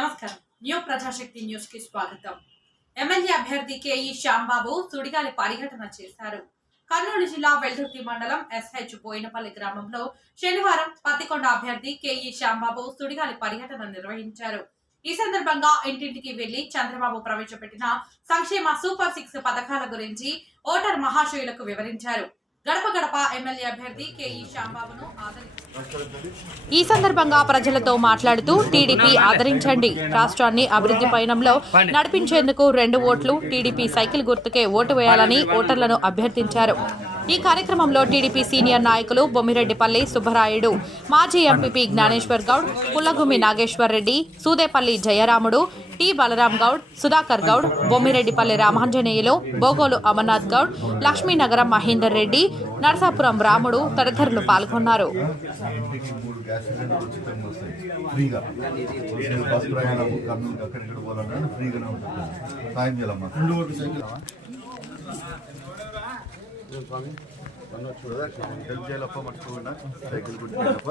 నమస్కారం. న్యూ ప్రజాశక్తి న్యూస్కి స్వాగతం. ఎమ్మెల్యే అభ్యర్థి కేఈ శ్యాంబాబు సుడిగాలి పర్యటన చేశారు. కర్నూలు జిల్లా వెల్దుర్తి మండలం ఎస్హెచ్ బోయినపల్లి గ్రామంలో శనివారం పత్తికొండ అభ్యర్థి కేఈ శ్యాంబాబు సుడిగాలి పర్యటన నిర్వహించారు. ఈ సందర్భంగా ఇంటింటికి వెళ్ళి చంద్రబాబు ప్రవేశపెట్టిన సంక్షేమ సూపర్ సిక్స్ పథకాల గురించి ఓటర్ మహాశయులకు వివరించారు. గడప గడప ఎమ్మెల్యే అభ్యర్థి కేఈ శ్యాంబాబును ఆదరించారు. ఈ సందర్భంగా ప్రజలతో మాట్లాడుతూ టీడీపీ ఆదరించండి. రాష్ట్రాన్ని అభివృద్ధి పయనంలో నడిపించేందుకు రెండు ఓట్లు టీడీపీ సైకిల్ గుర్తుకే ఓటు వేయాలని ఓటర్లను అభ్యర్థించారు. ఈ కార్యక్రమంలో టీడీపీ సీనియర్ నాయకులు బొమ్మిరెడ్డిపల్లి సుబ్బరాయుడు మాజీ ఎంపీపీ జ్ఞానేశ్వర్ గౌడ్ పుల్లగుమి నాగేశ్వర్ రెడ్డి సూదేపల్లి జయరాముడు టి బలరాం గౌడ్ సుధాకర్ గౌడ్ బొమ్మిరెడ్డిపల్లి రామాంజనేయులు బోగోలు అమర్నాథ్ గౌడ్ లక్ష్మీనగరం మహేందర్ రెడ్డి నరసాపురం రాముడు తదితరులు పాల్గొన్నారు. హెల్ప్ చేయాలప్ప మర్చిపోకుండా సైకిల్ కొట్టుకోవాలప్ప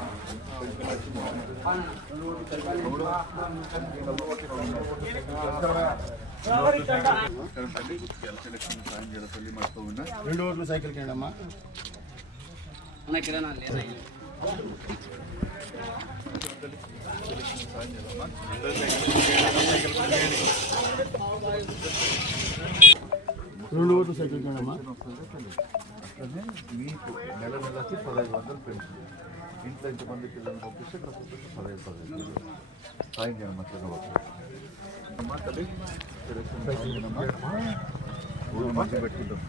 హెల్ప్ చేయండి మర్చిపోకుండా క్యాన్సిల్ ఇవ్వండి. రెండు ఓట్లు సైకిల్ కింద అమ్మా అన్న కిరాణా లేదా రెండు ఓట్లు సైకిల్ కింద అమ్మా మీకు నెల నెలకి పదహైదు వందలు పెన్షన్ ఇంట్లో ఎంతమంది పిల్లలు పంపిస్తే ఇక్కడ పదహైదు పదహైదు సాయం చేయండి. ఊరు పెట్టుకుంటాం.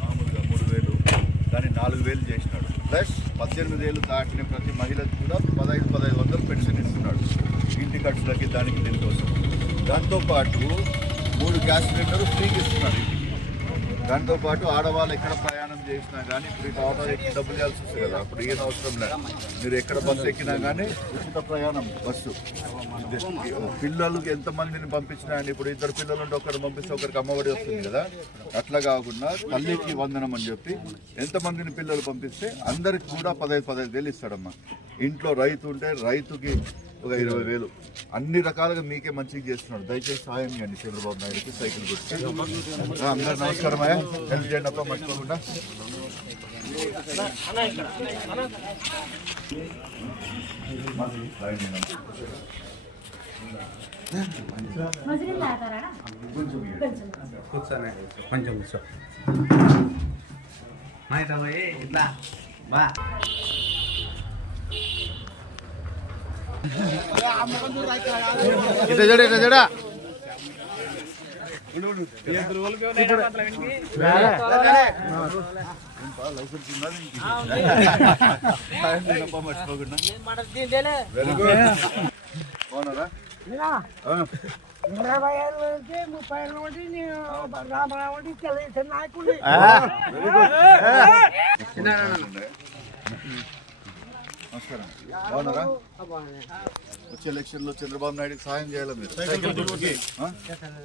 మామూలుగా మూడు వేలు దాన్ని నాలుగు వేలు చేసినాడు. ప్లస్ పద్దెనిమిది వేలు దాటిన ప్రతి మహిళకు కూడా ఖర్చులకి దానికి దీనికోసం దాంతోపాటు మూడు గ్యాస్ సిలిండర్ ఫ్రీకి ఇస్తున్నారు ఇంటికి. దాంతోపాటు ఆడవాళ్ళు ఎక్కడ ప్రయాణం చేసినా కానీ ఇప్పుడు ఆటో ఎక్కి డబ్బులు ఇవ్వాల్సి వస్తుంది కదా అప్పుడు ఏం అవసరం లేదు. మీరు ఎక్కడ బస్సు ఎక్కినా కానీ ఉచిత ప్రయాణం బస్సు. పిల్లలకు ఎంతమందిని పంపించినా అండి ఇప్పుడు ఇద్దరు పిల్లలు ఉంటే ఒకరు పంపిస్తే ఒకరికి అమ్మఒడి వస్తుంది కదా. అట్లా కాకుండా తల్లికి వందనం అని చెప్పి ఎంతమందిని పిల్లలు పంపిస్తే అందరికి కూడా పదహైదు పదహైదు వేలు ఇస్తాడమ్మా. ఇంట్లో రైతు ఉంటే రైతుకి ఒక ఇరవై వేలు. అన్ని రకాలుగా మీకే మంచిగా చేస్తున్నాడు. దయచేసి సాయం చేయండి చంద్రబాబు నాయుడుకి సైకిల్ గురించి అందరు నమస్కారం అయ్యా హెల్ప్ చేయండి అప్ప మర్చిపోకుండా. కొంచెం కూర్చోనే కొంచెం కూర్చో. ఇట్లా బా. ఇట్లా చూడ ఇట్లా చూడ లైసెన్స్ ఉందా నీకు? సాయం చేయండి అప్ప మర్చిపోకుండా వెరీ గుడ్ బాగున్నారా ఆ. నమస్కారం. బాగున్నారా? వచ్చే ఎలక్షన్లో చంద్రబాబు నాయుడుకి సాయం చేయాలి మీరు?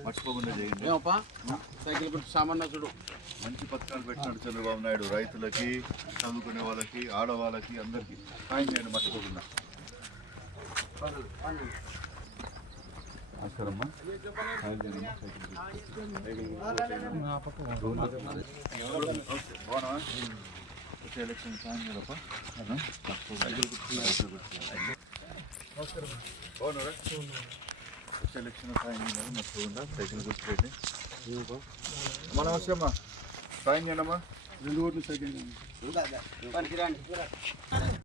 మర్చిపోకుండా చేయండి. సైకిల్ గుర్తు సామాన్య చూడు. మంచి పథకాలు పెట్టినాడు చంద్రబాబు నాయుడు రైతులకి చదువుకునే వాళ్ళకి ఆడవాళ్ళకి అందరికి సాయం చేయండి మర్చిపోకుండా. నమస్కారమ్మా. సాయం చేయండి అమ్మా. సైకిల్ గుర్తు. ఓకే, బాగున్నావా? వచ్చే ఎలక్షన్ సాయం చేయాలప్పా ఆ? సైకిల్ గుర్తు, సైకిల్